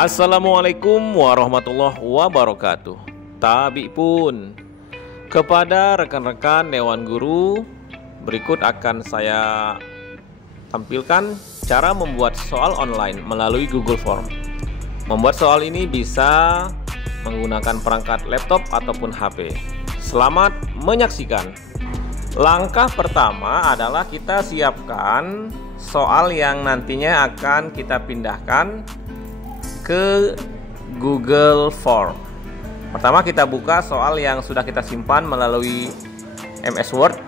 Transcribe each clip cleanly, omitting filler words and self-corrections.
Assalamualaikum warahmatullahi wabarakatuh. Tabi pun kepada rekan-rekan Dewan Guru, berikut akan saya tampilkan cara membuat soal online melalui Google Form. Membuat soal ini bisa menggunakan perangkat laptop ataupun HP. Selamat menyaksikan. Langkah pertama adalah kita siapkan soal yang nantinya akan kita pindahkan ke Google Form. Pertama kita buka soal yang sudah kita simpan melalui MS Word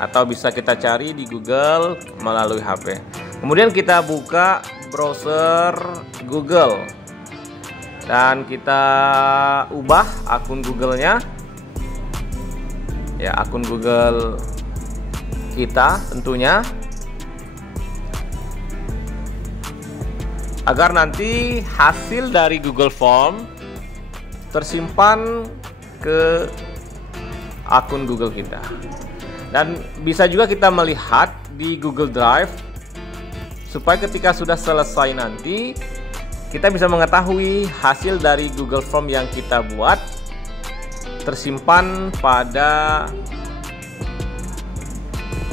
atau bisa kita cari di Google melalui HP. Kemudian kita buka browser Google dan kita ubah akun Google-nya. Ya, akun Google kita tentunya, agar nanti hasil dari Google Form tersimpan ke akun Google kita. Dan bisa juga kita melihat di Google Drive supaya ketika sudah selesai nanti kita bisa mengetahui hasil dari Google Form yang kita buat tersimpan pada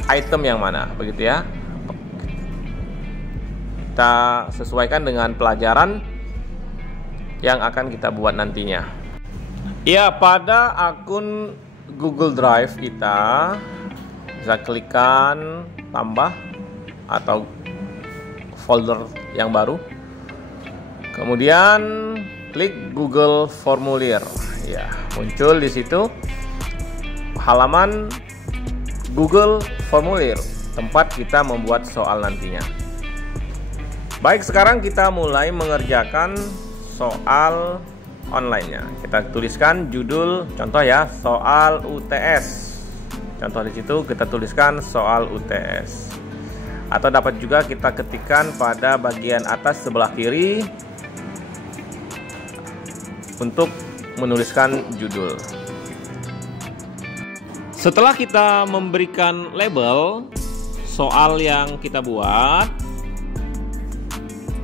item yang mana, begitu ya. Kita sesuaikan dengan pelajaran yang akan kita buat nantinya. Ya, pada akun Google Drive kita bisa klikkan tambah atau folder yang baru. Kemudian klik Google Formulir. Ya, muncul di situ halaman Google Formulir, tempat kita membuat soal nantinya. Baik, sekarang kita mulai mengerjakan soal online-nya. Kita tuliskan judul, contoh ya, soal UTS. Contoh di situ kita tuliskan soal UTS. Atau dapat juga kita ketikkan pada bagian atas sebelah kiri untuk menuliskan judul. Setelah kita memberikan label soal yang kita buat,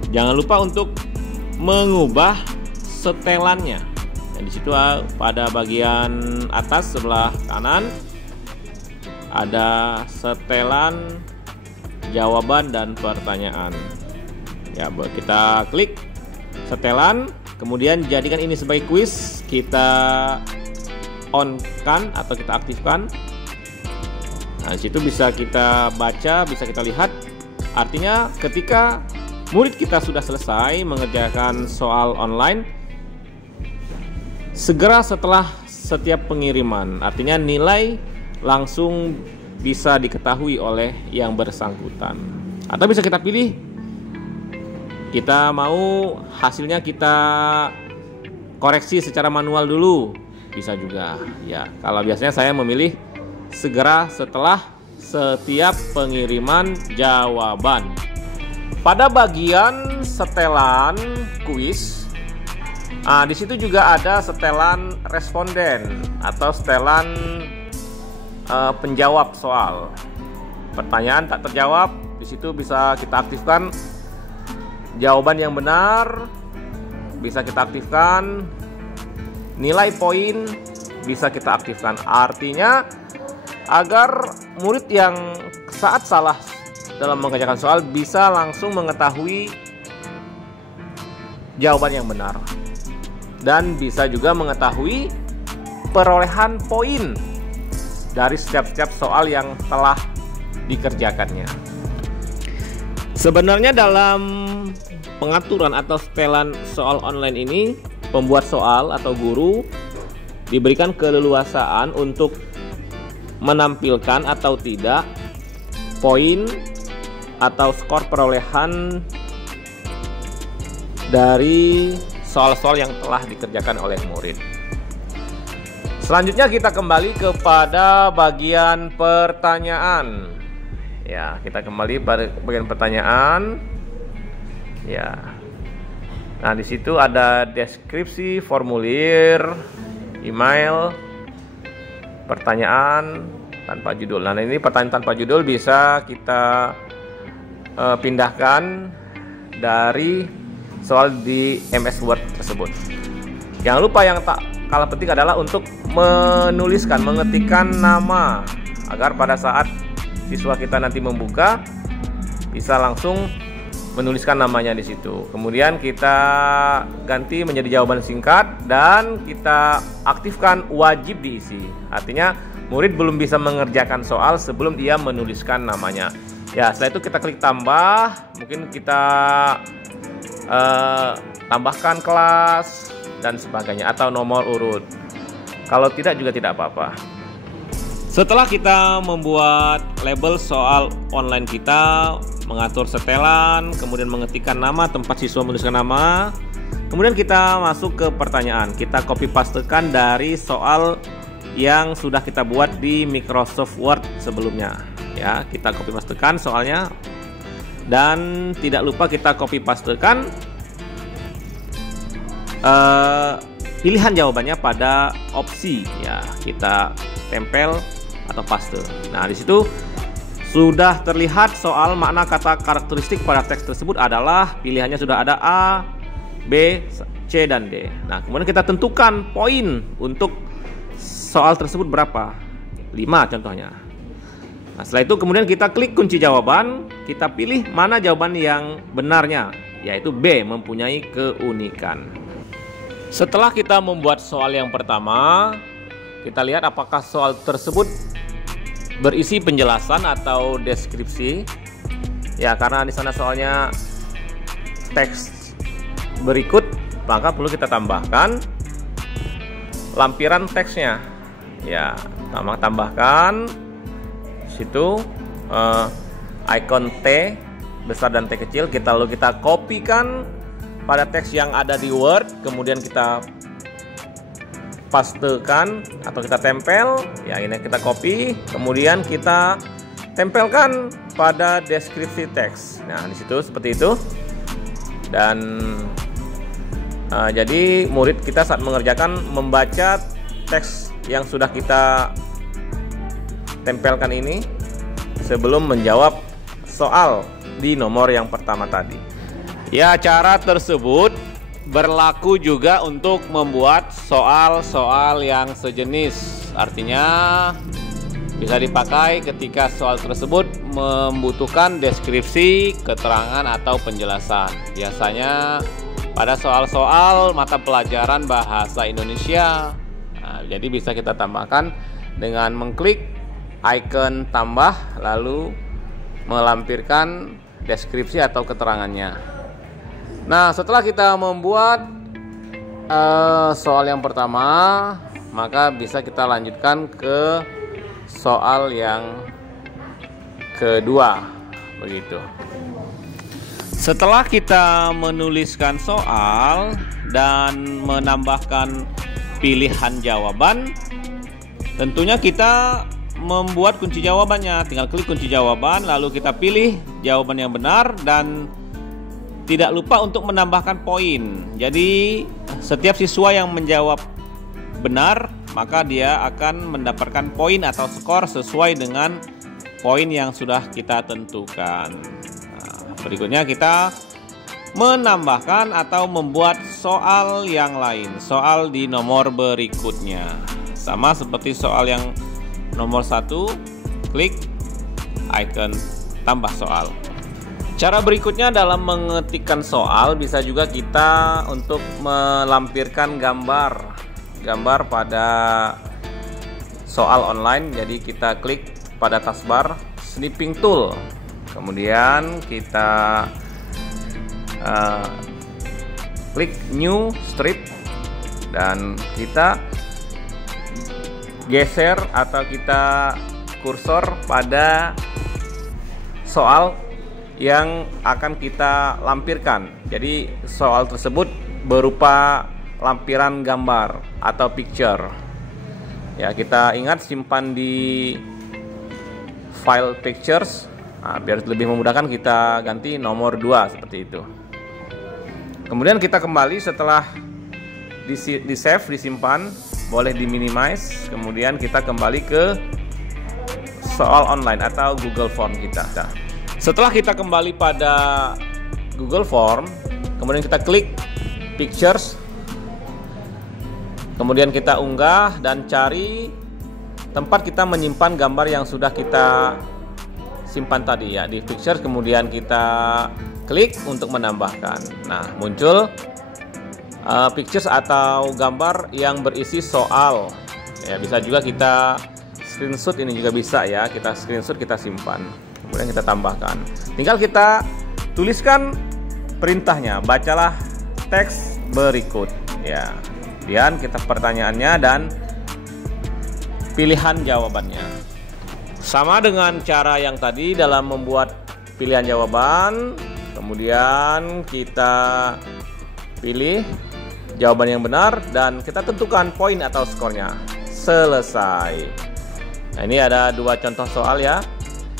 jangan lupa untuk mengubah setelannya. Dan di situ pada bagian atas sebelah kanan ada setelan jawaban dan pertanyaan. Ya, kita klik setelan, kemudian jadikan ini sebagai kuis. Kita on-kan atau kita aktifkan. Nah, di situ bisa kita baca, bisa kita lihat. Artinya ketika murid kita sudah selesai mengerjakan soal online, segera setelah setiap pengiriman, artinya nilai langsung bisa diketahui oleh yang bersangkutan. Atau bisa kita pilih, kita mau hasilnya kita koreksi secara manual dulu, bisa juga ya. Kalau biasanya saya memilih segera setelah setiap pengiriman jawaban. Pada bagian setelan kuis, di situ juga ada setelan responden atau setelan penjawab soal. Pertanyaan tak terjawab, di situ bisa kita aktifkan jawaban yang benar, bisa kita aktifkan nilai poin, bisa kita aktifkan. Artinya agar murid yang saat salah dalam mengerjakan soal bisa langsung mengetahui jawaban yang benar, dan bisa juga mengetahui perolehan poin dari setiap soal yang telah dikerjakannya. Sebenarnya dalam pengaturan atau setelan soal online ini, pembuat soal atau guru diberikan keleluasaan untuk menampilkan atau tidak poin atau skor perolehan dari soal-soal yang telah dikerjakan oleh murid. Selanjutnya kita kembali kepada bagian pertanyaan. Ya, kita kembali pada bagian pertanyaan. Ya. Nah, di situ ada deskripsi, formulir, email, pertanyaan tanpa judul. Nah, ini pertanyaan tanpa judul bisa kita pindahkan dari soal di MS Word tersebut. Jangan lupa yang tak kalah penting adalah untuk mengetikkan nama, agar pada saat siswa kita nanti membuka bisa langsung menuliskan namanya di situ. Kemudian kita ganti menjadi jawaban singkat dan kita aktifkan wajib diisi. Artinya murid belum bisa mengerjakan soal sebelum dia menuliskan namanya. Ya, setelah itu kita klik tambah, mungkin kita tambahkan kelas dan sebagainya atau nomor urut. Kalau tidak juga tidak apa-apa. Setelah kita membuat label soal online kita, mengatur setelan, kemudian mengetikkan nama, tempat siswa menuliskan nama, kemudian kita masuk ke pertanyaan. Kita copy pastekan dari soal yang sudah kita buat di Microsoft Word sebelumnya. Ya, kita copy pastekan soalnya, dan tidak lupa kita copy pastekan pilihan jawabannya pada opsi. Ya, kita tempel atau paste. Nah, di situ sudah terlihat soal makna kata karakteristik pada teks tersebut adalah pilihannya sudah ada A, B, C, dan D. Nah, kemudian kita tentukan poin untuk soal tersebut berapa? 5 contohnya. Nah, setelah itu kemudian kita klik kunci jawaban, kita pilih mana jawaban yang benarnya, yaitu B, mempunyai keunikan. Setelah kita membuat soal yang pertama, kita lihat apakah soal tersebut berisi penjelasan atau deskripsi. Ya, karena di sana soalnya teks berikut, maka perlu kita tambahkan lampiran teksnya. Ya, tambahkan situ icon T besar dan T kecil. Lalu kita kopikan pada teks yang ada di Word, kemudian kita pastekan atau kita tempel. Ya, ini kita copy, kemudian kita tempelkan pada deskripsi teks. Nah, di situ seperti itu. Dan jadi murid kita saat mengerjakan membaca teks yang sudah kita tempelkan ini sebelum menjawab soal di nomor yang pertama tadi. Ya, cara tersebut berlaku juga untuk membuat soal-soal yang sejenis. Artinya bisa dipakai ketika soal tersebut membutuhkan deskripsi, keterangan, atau penjelasan. Biasanya pada soal-soal mata pelajaran bahasa Indonesia. Nah, jadi bisa kita tambahkan dengan mengklik icon tambah lalu melampirkan deskripsi atau keterangannya. Nah, setelah kita membuat soal yang pertama, maka bisa kita lanjutkan ke soal yang kedua, begitu. Setelah kita menuliskan soal dan menambahkan pilihan jawaban, tentunya kita membuat kunci jawabannya. Tinggal klik kunci jawaban, lalu kita pilih jawaban yang benar dan tidak lupa untuk menambahkan poin. Jadi setiap siswa yang menjawab benar, maka dia akan mendapatkan poin atau skor sesuai dengan poin yang sudah kita tentukan. Nah, berikutnya kita menambahkan atau membuat soal yang lain, soal di nomor berikutnya. Sama seperti soal yang nomor 1, klik icon tambah soal. Cara berikutnya dalam mengetikkan soal bisa juga kita untuk melampirkan gambar pada soal online. Jadi kita klik pada taskbar snipping tool, kemudian kita klik new strip dan kita geser atau kita kursor pada soal yang akan kita lampirkan. Jadi soal tersebut berupa lampiran gambar atau picture. Ya, kita ingat simpan di file pictures. Nah, biar lebih memudahkan kita ganti nomor 2 seperti itu. Kemudian kita kembali setelah di save, disimpan, boleh di minimize. Kemudian kita kembali ke soal online atau Google Form kita. Setelah kita kembali pada Google Form, kemudian kita klik Pictures, kemudian kita unggah dan cari tempat kita menyimpan gambar yang sudah kita simpan tadi ya, di Pictures, kemudian kita klik untuk menambahkan. Nah, muncul pictures atau gambar yang berisi soal ya. Bisa juga kita screenshot, ini juga bisa ya, kita screenshot, kita simpan, kemudian kita tambahkan. Tinggal kita tuliskan perintahnya, bacalah teks berikut ya, kemudian kita pertanyaannya dan pilihan jawabannya. Sama dengan cara yang tadi dalam membuat pilihan jawaban, kemudian kita pilih jawaban yang benar dan kita tentukan poin atau skornya. Selesai. Nah, ini ada dua contoh soal ya,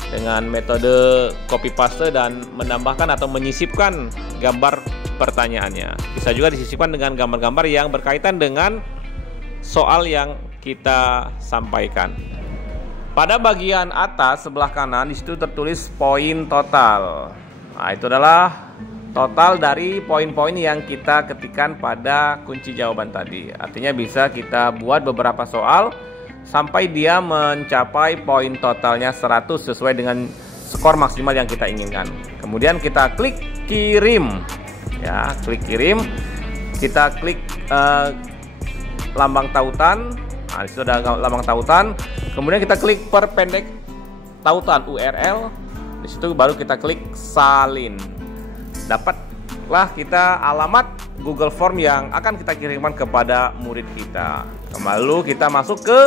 dengan metode copy paste dan menambahkan atau menyisipkan gambar pertanyaannya. Bisa juga disisipkan dengan gambar-gambar yang berkaitan dengan soal yang kita sampaikan. Pada bagian atas sebelah kanan disitu tertulis poin total. Nah, itu adalah total dari poin-poin yang kita ketikkan pada kunci jawaban tadi. Artinya bisa kita buat beberapa soal sampai dia mencapai poin totalnya 100 sesuai dengan skor maksimal yang kita inginkan. Kemudian kita klik kirim ya, klik kirim. Kita klik lambang tautan. Nah, disitu ada lambang tautan. Kemudian kita klik perpendek tautan URL. Disitu baru kita klik salin. Dapatlah kita alamat Google Form yang akan kita kirimkan kepada murid kita. Lalu kita masuk ke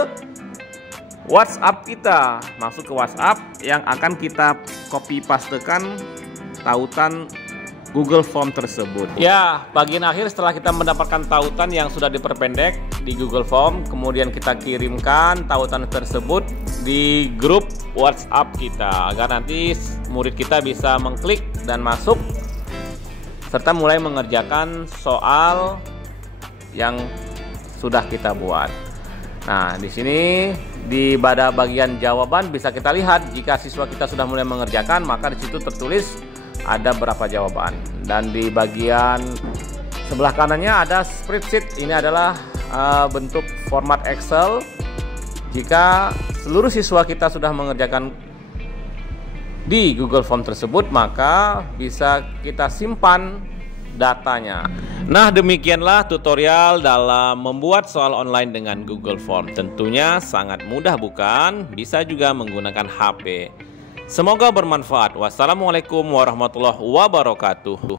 WhatsApp kita, masuk ke WhatsApp yang akan kita copy pastekan tautan Google Form tersebut. Ya, bagian akhir setelah kita mendapatkan tautan yang sudah diperpendek di Google Form, kemudian kita kirimkan tautan tersebut di grup WhatsApp kita agar nanti murid kita bisa mengklik dan masuk serta mulai mengerjakan soal yang sudah kita buat. Nah, di sini pada bagian jawaban bisa kita lihat jika siswa kita sudah mulai mengerjakan, maka di situ tertulis ada berapa jawaban. Dan di bagian sebelah kanannya ada spreadsheet. Ini adalah bentuk format Excel. Jika seluruh siswa kita sudah mengerjakan di Google Form tersebut, maka bisa kita simpan datanya. Nah, demikianlah tutorial dalam membuat soal online dengan Google Form. Tentunya sangat mudah bukan? Bisa juga menggunakan HP. Semoga bermanfaat. Wassalamualaikum warahmatullahi wabarakatuh.